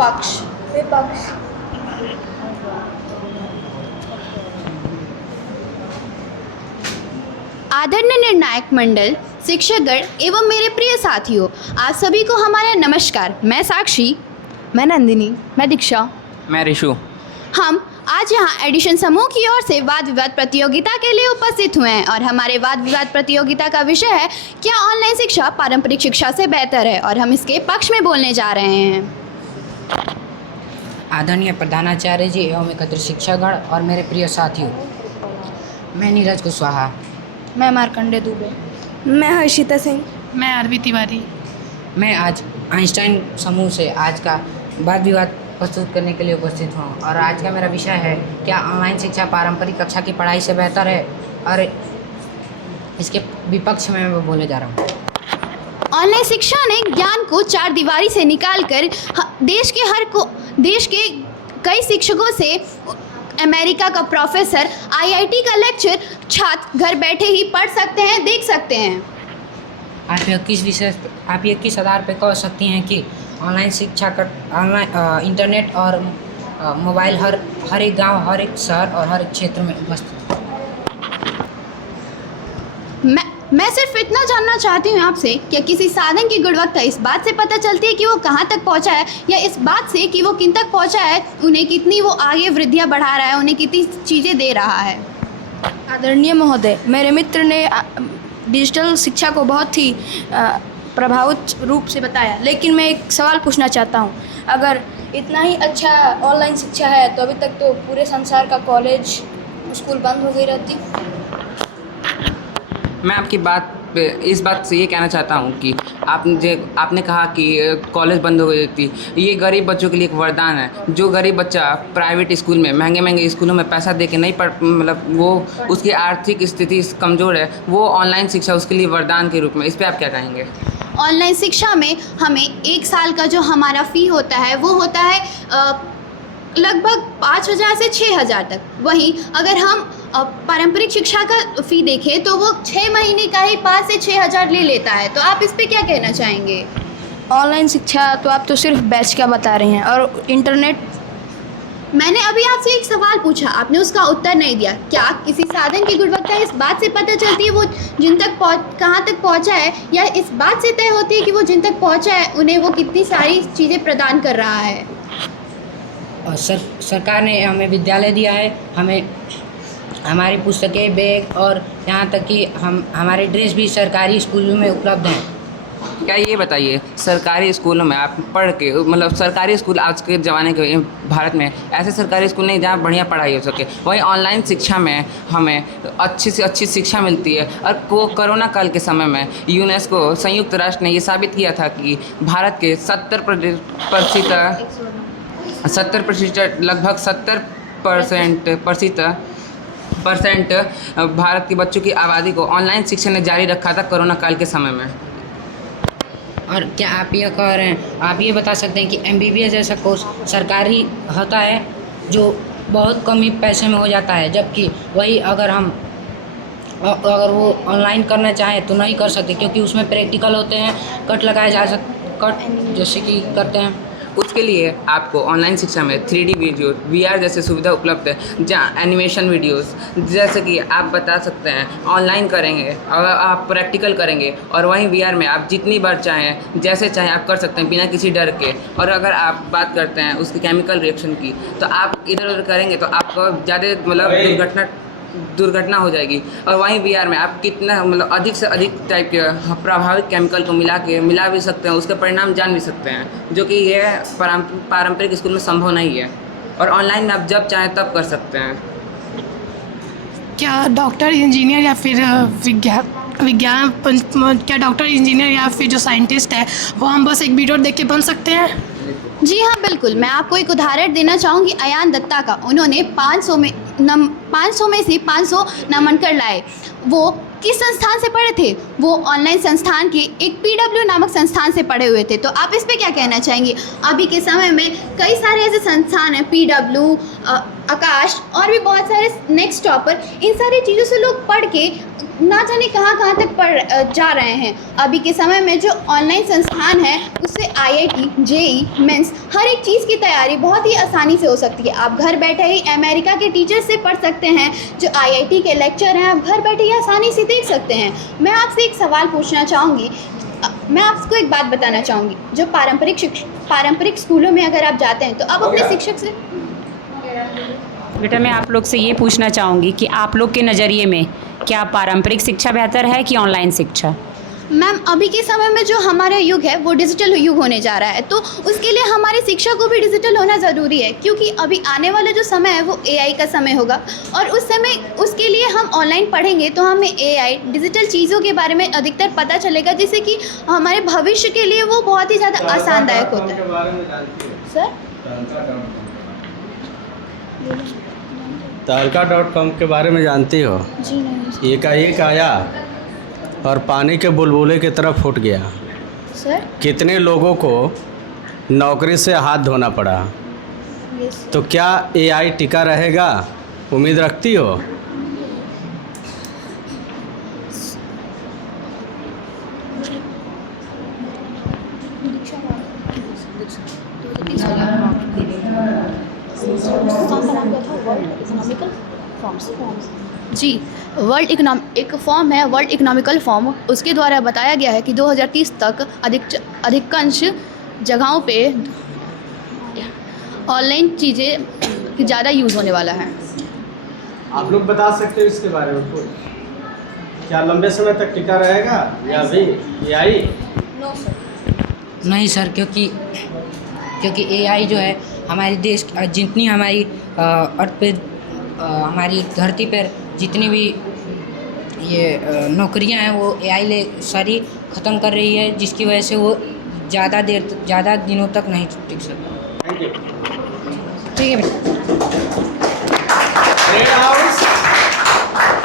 विपक्ष। विपक्ष। आदरणीय निर्णायक मंडल, शिक्षकगण एवं मेरे प्रिय साथियों, आप सभी को हमारा नमस्कार। मैं साक्षी। मैं नंदिनी। मैं दीक्षा। मैं ऋषु। हम आज यहाँ एडिशन समूह की ओर से वाद विवाद प्रतियोगिता के लिए उपस्थित हुए हैं और हमारे वाद विवाद प्रतियोगिता का विषय है क्या ऑनलाइन शिक्षा पारंपरिक शिक्षा से बेहतर है, और हम इसके पक्ष में बोलने जा रहे हैं। आदरणीय प्रधानाचार्य जी एवं एकत्र शिक्षकगण और मेरे प्रिय साथियों, मैं नीरज कुशवाहा। मैं मार्कंडे दुबे। मैं हर्षिता सिंह। मैं आरवी तिवारी। मैं आज आइंस्टाइन समूह से आज का वाद विवाद प्रस्तुत करने के लिए उपस्थित हूँ और आज का मेरा विषय है क्या ऑनलाइन शिक्षा पारंपरिक कक्षा की पढ़ाई से बेहतर है, और इसके विपक्ष में मैं बोले जा रहा हूँ। ऑनलाइन शिक्षा ने ज्ञान को चार दीवारी से निकालकर देश के कई शिक्षकों से अमेरिका का प्रोफेसर, आईआईटी का लेक्चर छात्र घर बैठे ही पढ़ सकते हैं, देख सकते हैं। आप ये किस आधार पे कह सकती हैं कि ऑनलाइन शिक्षा का इंटरनेट और मोबाइल हर एक गांव, हर एक शहर और हर एक क्षेत्र में उपस्थित है? मैं सिर्फ इतना जानना चाहती हूँ आपसे, क्या किसी साधन की गुणवत्ता इस बात से पता चलती है कि वो कहाँ तक पहुँचा है, या इस बात से कि वो किन तक पहुँचा है, उन्हें कितनी वो आगे वृद्धियाँ बढ़ा रहा है, उन्हें कितनी चीज़ें दे रहा है? आदरणीय महोदय, मेरे मित्र ने डिजिटल शिक्षा को बहुत ही प्रभावित रूप से बताया, लेकिन मैं एक सवाल पूछना चाहता हूँ। अगर इतना ही अच्छा ऑनलाइन शिक्षा है तो अभी तक तो पूरे संसार का कॉलेज स्कूल बंद हो गई रहती। मैं आपकी इस बात से ये कहना चाहता हूँ कि आपने कहा कि कॉलेज बंद हो गई थी। ये गरीब बच्चों के लिए एक वरदान है। जो गरीब बच्चा प्राइवेट स्कूल में, महंगे स्कूलों में पैसा दे के नहीं पढ़, मतलब वो उसकी आर्थिक स्थिति कमज़ोर है, वो ऑनलाइन शिक्षा उसके लिए वरदान के रूप में। इस पर आप क्या कहेंगे? ऑनलाइन शिक्षा में हमें एक साल का जो हमारा फ़ी होता है वो होता है लगभग 5,000 से 6,000 तक। वहीं अगर हम पारंपरिक शिक्षा का फ़ी देखें तो वो 6 महीने का ही 5 से 6,000 ले लेता है। तो आप इस पे क्या कहना चाहेंगे? ऑनलाइन शिक्षा तो आप तो सिर्फ बैच का बता रहे हैं, और इंटरनेट। मैंने अभी आपसे एक सवाल पूछा, आपने उसका उत्तर नहीं दिया। क्या किसी साधन की गुणवत्ता इस बात से पता चलती है वो कहाँ तक पहुँचा है, या इस बात से तय होती है कि वो जिन तक पहुँचा है उन्हें वो कितनी सारी चीज़ें प्रदान कर रहा है? और सरकार ने हमें विद्यालय दिया है, हमें हमारी पुस्तकें, बैग और यहाँ तक कि हमारे ड्रेस भी सरकारी स्कूलों में उपलब्ध हैं। क्या ये बताइए, सरकारी स्कूलों में आप पढ़ के, मतलब सरकारी स्कूल आज के ज़माने के भारत में ऐसे सरकारी स्कूल नहीं जहाँ बढ़िया पढ़ाई हो सके, वहीं ऑनलाइन शिक्षा में हमें अच्छी से अच्छी शिक्षा मिलती है। और वो कोरोना काल के समय में यूनेस्को, संयुक्त राष्ट्र ने ये साबित किया था कि भारत के 70% लगभग 70% भारत के बच्चों की आबादी को ऑनलाइन शिक्षा ने जारी रखा था कोरोना काल के समय में। और क्या आप ये कह रहे हैं, आप ये बता सकते हैं कि MBBS जैसा कोर्स सरकारी होता है जो बहुत कम ही पैसे में हो जाता है, जबकि वही अगर वो ऑनलाइन करना चाहें तो नहीं कर सकते, क्योंकि उसमें प्रैक्टिकल होते हैं, कट लगाए जा कट जैसे कि करते हैं। उसके लिए आपको ऑनलाइन शिक्षा में 3D वीडियो, VR जैसे सुविधा उपलब्ध है, जहाँ एनिमेशन वीडियोस जैसे कि आप बता सकते हैं ऑनलाइन करेंगे और आप प्रैक्टिकल करेंगे, और वहीं VR में आप जितनी बार चाहें, जैसे चाहें आप कर सकते हैं बिना किसी डर के। और अगर आप बात करते हैं उसकी केमिकल रिएक्शन की, तो आप इधर उधर करेंगे तो आपको ज़्यादा मतलब दुर्घटना हो जाएगी। और वहीं VR में आप कितना मतलब अधिक से अधिक टाइप के प्रभावित केमिकल को मिला भी सकते हैं, उसके परिणाम जान भी सकते हैं, जो कि ये पारंपरिक स्कूल में संभव नहीं है। और ऑनलाइन में आप जब चाहें तब कर सकते हैं। क्या डॉक्टर, इंजीनियर या फिर क्या डॉक्टर, इंजीनियर या फिर जो साइंटिस्ट है वो हम बस एक वीडियो देख के बन सकते हैं? जी हाँ, बिल्कुल। मैं आपको एक उदाहरण देना चाहूँगी अयान दत्ता का। उन्होंने 500 में से 500 नामांकन लाए। वो किस संस्थान से पढ़े थे? वो ऑनलाइन संस्थान के एक PW नामक संस्थान से पढ़े हुए थे। तो आप इस पे क्या कहना चाहेंगे? अभी के समय में कई सारे ऐसे संस्थान हैं, PW, आकाश और भी बहुत सारे नेक्स्ट टॉपर, इन सारी चीज़ों से लोग पढ़ के ना जाने कहाँ तक पढ़ जा रहे हैं। अभी के समय में जो ऑनलाइन संस्थान है उससे IIT, JEE, मेंस हर एक चीज़ की तैयारी बहुत ही आसानी से हो सकती है। आप घर बैठे ही अमेरिका के टीचर से पढ़ सकते हैं, जो IIT के लेक्चर हैं आप घर बैठे ही आसानी से देख सकते हैं। मैं आपसे एक सवाल पूछना चाहूँगी, मैं आपको एक बात बताना चाहूँगी, जो पारंपरिक स्कूलों में अगर आप जाते हैं तो आप अपने शिक्षक से बेटा मैं आप लोग से ये पूछना चाहूँगी कि आप लोग के नज़रिए में क्या पारंपरिक शिक्षा बेहतर है कि ऑनलाइन शिक्षा? मैम अभी के समय में जो हमारा युग है वो डिजिटल युग होने जा रहा है, तो उसके लिए हमारे शिक्षा को भी डिजिटल होना ज़रूरी है, क्योंकि अभी आने वाला जो समय है वो AI का समय होगा और उस समय उसके लिए हम ऑनलाइन पढ़ेंगे तो हमें AI डिजिटल चीज़ों के बारे में अधिकतर पता चलेगा, जिससे कि हमारे भविष्य के लिए वो बहुत ही ज़्यादा आसानदायक होता है। सर तहलका.com के बारे में जानती हो? जी नहीं एकाएक आया और पानी के बुलबुले की तरफ फूट गया। सर। कितने लोगों को नौकरी से हाथ धोना पड़ा। तो क्या AI टिका रहेगा, उम्मीद रखती हो? जी, एक फॉर्म है वर्ल्ड इकोनॉमिकल फॉर्म, उसके द्वारा बताया गया है कि 2030 तक अधिकांश जगहों पे ऑनलाइन चीज़ें की ज़्यादा यूज़ होने वाला है। आप लोग बता सकते हो इसके बारे में कुछ? क्या लंबे समय तक टिका रहेगा या अभी AI? नहीं सर, क्योंकि AI जो है हमारे देश जितनी हमारी अर्थ पे हमारी धरती पर जितनी भी ये नौकरियां हैं वो AI ले सारी ख़त्म कर रही है, जिसकी वजह से वो ज़्यादा दिनों तक नहीं टिक सकता। Thank you. ठीक है बेटा।